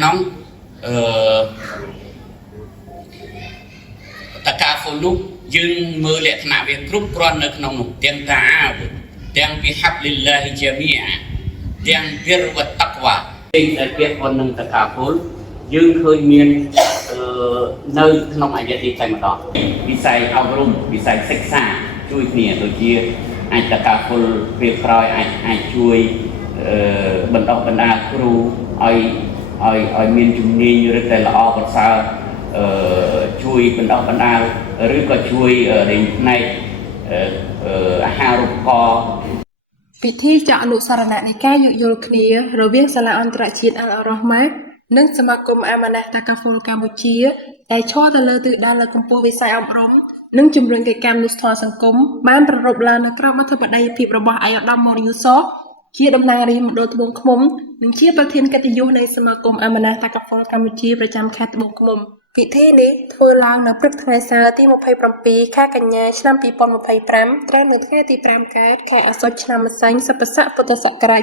ក្នុងតកាហ្វូនោះយើងមើលលក្ខណៈវាគ្រប់គ្រាន់នៅក្នុងនោះទាំងតាទាំងពីហាប់លីឡាហ៊ីជាមីអាទាំងពីរវតតក្វាពេលដែលពាក្យប៉ុននឹងតកាហ្វូយើងឃើញមាននៅក្នុងអាយៈទីតែម្ដងវិស័យអប់រំវិស័យសិក្សាជួយគ្នាដូចជាអាចតកាហ្វូពេលក្រោយអាចជួយបណ្ដុះបណ្ដាលគ្រូឲ្យមានជំនាញឬតែល្អប្រសើរជួយបណ្ដុះបណ្ដាលឬក៏ជួយរៀនផ្នែកអាហារូបករណ៍ពិធីចាក់អនុសរណៈនៃការយោគយល់គ្នារវាងសាលាអន្តរជាតិអល់រ៉ហ្មានិងសមាគមអាម៉ាណាស់តាកាហ្វូលកម្ពុជាដែលឈរទៅលើទិសដៅលើកម្ពុជាវិស័យអប់រំនិងជំរុញកិច្ចការមនុស្សធម៌សង្គមបានប្រារព្ធឡើងនៅក្រោមអធិបតីភាពរបស់អាយដាមម៉ូរីយូសជាតំណាងរាជមណ្ឌលត្បូងឃ្មុំនិងជាប្រធានកិត្តិយសនៃសមាគមអាម៉ាណាស់តាកាហ្វូលកម្ពុជាប្រចាំខេត្តត្បូងឃ្មុំពិធីនេះធ្វើឡើងនៅព្រឹកថ្ងៃសៅរ៍ទី27ខែកញ្ញាឆ្នាំ2025ត្រូវនៅថ្ងៃទី5កើតខែអាសត់ឆ្នាំម្សាញ់សព្វស័កពុទ្ធសករាជ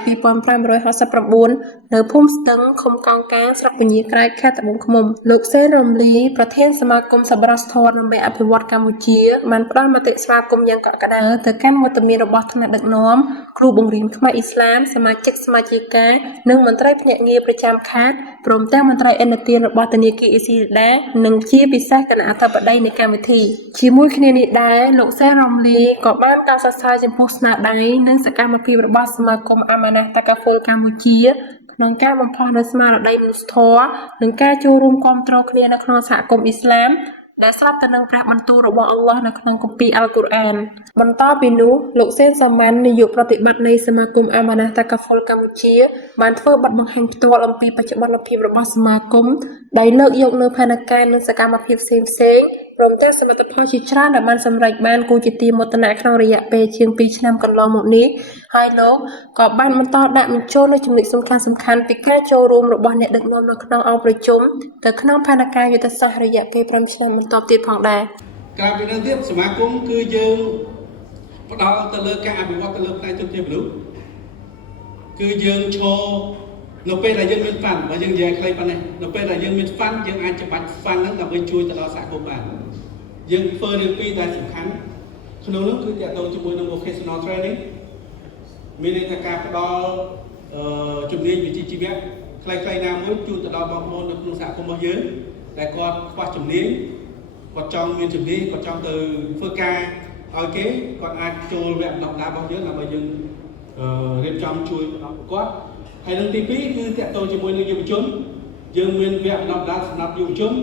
2569នៅភូមិស្ទឹងឃុំកោងកាងស្រុកពញាក្រែកខេត្តត្បូងឃ្មុំលោកសេនរំលីប្រធានសមាគមសប្បុរសធម៌ដើម្បីអភិវឌ្ឍកម្ពុជាបានផ្ដល់មតិស្វាគមន៍យ៉ាងកក់ក្ដៅទៅកាន់វត្តមានរបស់ថ្នាក់ដឹកនាំគ្រូបង្រៀនខ្មែរអ៊ីស្លាមសមាជិកសមាជិកានិងមន្ត្រីភ្នាក់ងារប្រចាំខេត្តព្រមទាំងមន្ត្រីឥណទានរបស់ធនាគារអ៊ីស៊ីដានិងជាពិសេសគណៈអធិបតីនៃកម្មវិធីជាមួយគ្នានេះដែរលោកសេនរំលីក៏បានកោតសរសើរចំពោះស្នាដៃនិងសកម្មភាពរបស់សមាគមអាម៉ាណាស់តាកាហ្វូលកម្ពុជាក្នុងការបំផុសនូវស្មារតីមនុស្សធម៌និងការចូលរួមគាំទ្រគ្នានៅក្នុងសហគមន៍អ៊ីស្លាមដែលស្របទៅនឹងព្រះបន្ទូលរបស់អល់ឡោះនៅក្នុងគម្ពីរអល់កុរអានបន្តពីនោះលោកសេនសាម៉ាន់នាយកប្រតិបត្តិនៃសមាគមអាម៉ាណាស់តាកាហ្វូលកម្ពុជាបានធ្វើបទបង្ហាញផ្ទាល់អំពីបច្ចុប្បន្នភាពរបស់សមាគមដែលលើកយកនៅផែនការនិងសកម្មភាពផ្សេងៗព្រមទាំងសមិទ្ធផលជាច្រើនដែលបានសម្រេចបានគូជាទីមោទនៈក្នុងរយៈពេលជាង2ឆ្នាំកន្លងមកនេះហើយលោកក៏បានបន្តដាក់បញ្ចូលនូវចំណុចសំខាន់ៗពីការចូលរួមរបស់អ្នកដឹកនាំនៅក្នុងអង្គប្រជុំទៅក្នុងផែនការយុទ្ធសាស្ត្ររយៈពេល5ឆ្នាំបន្តទៀតផងដែរក្រៅពីនេះទៀតសមាគមគឺយើងផ្ដោតទៅលើការអភិវឌ្ឍទៅលើផ្នែកទុនធានមនុស្សគឺយើងឈរនៅពេលដែលយើងមានហ្វាន់បើយើងនិយាយខ្លីប៉ុណ្ណេះនៅពេលដែលយើងមានហ្វាន់យើងអាចច្បាច់ហ្វាន់ហ្នឹងដើម្បីជួយទៅដល់សហគមន៍បានយើងធ្វើរឿងពីរដែលសំខាន់ក្នុងនោះគឺទាក់ទងជាមួយនឹង vocational training មានន័យថាការផ្ដល់ជំនាញវិជ្ជាជីវៈខ្លីៗណាមួយជូនទៅដល់បងប្អូននៅក្នុងសហគមន៍របស់យើងដែលគាត់ខ្វះជំនាញគាត់ចង់មានជំនាញគាត់ចង់ទៅធ្វើការឲ្យគេគាត់អាចចូលវគ្គបណ្ដុះបណ្ដាលរបស់យើងដើម្បីយើងរៀបចំជួយដល់គាត់ហើយនឹងទី2គឺតាក់ទងជាមួយនឹងយុវជនយើងមានវគ្គបណ្ដុះបណ្ដាលសម្រាប់យុវជន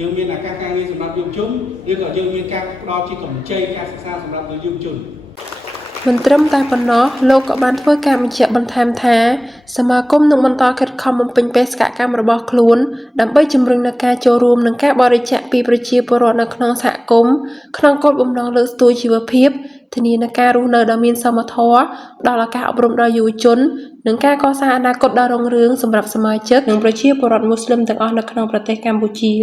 យើងមានឱកាសការងារសម្រាប់យុវជនឬក៏យើងមានការផ្ដល់ជាកម្ចីការសិក្សាសម្រាប់យុវជនមិនត្រឹមតែប៉ុណ្ណោះលោកក៏បានធ្វើការបញ្ជាក់បន្ថែមថាសមាគមនឹងបន្តខិតខំបំពេញបេសកកម្មរបស់ខ្លួនដើម្បីជំរុញនូវការចូលរួមនិងការបរិច្ចាគពីប្រជាពលរដ្ឋនៅក្នុងសហគមន៍ក្នុងគោលបំណងលើកស្ទួយជីវភាពធានានូវការរស់នៅដ៏មានសមធម៌ផ្ដល់ឱកាសអប់រំដល់យុវជននិងការកសាងអនាគតដ៏រុងរឿងសម្រាប់សមាជិកនិងប្រជាពលរដ្ឋមូស្លីមទាំងអស់នៅក្នុងប្រទេសកម្ពុជា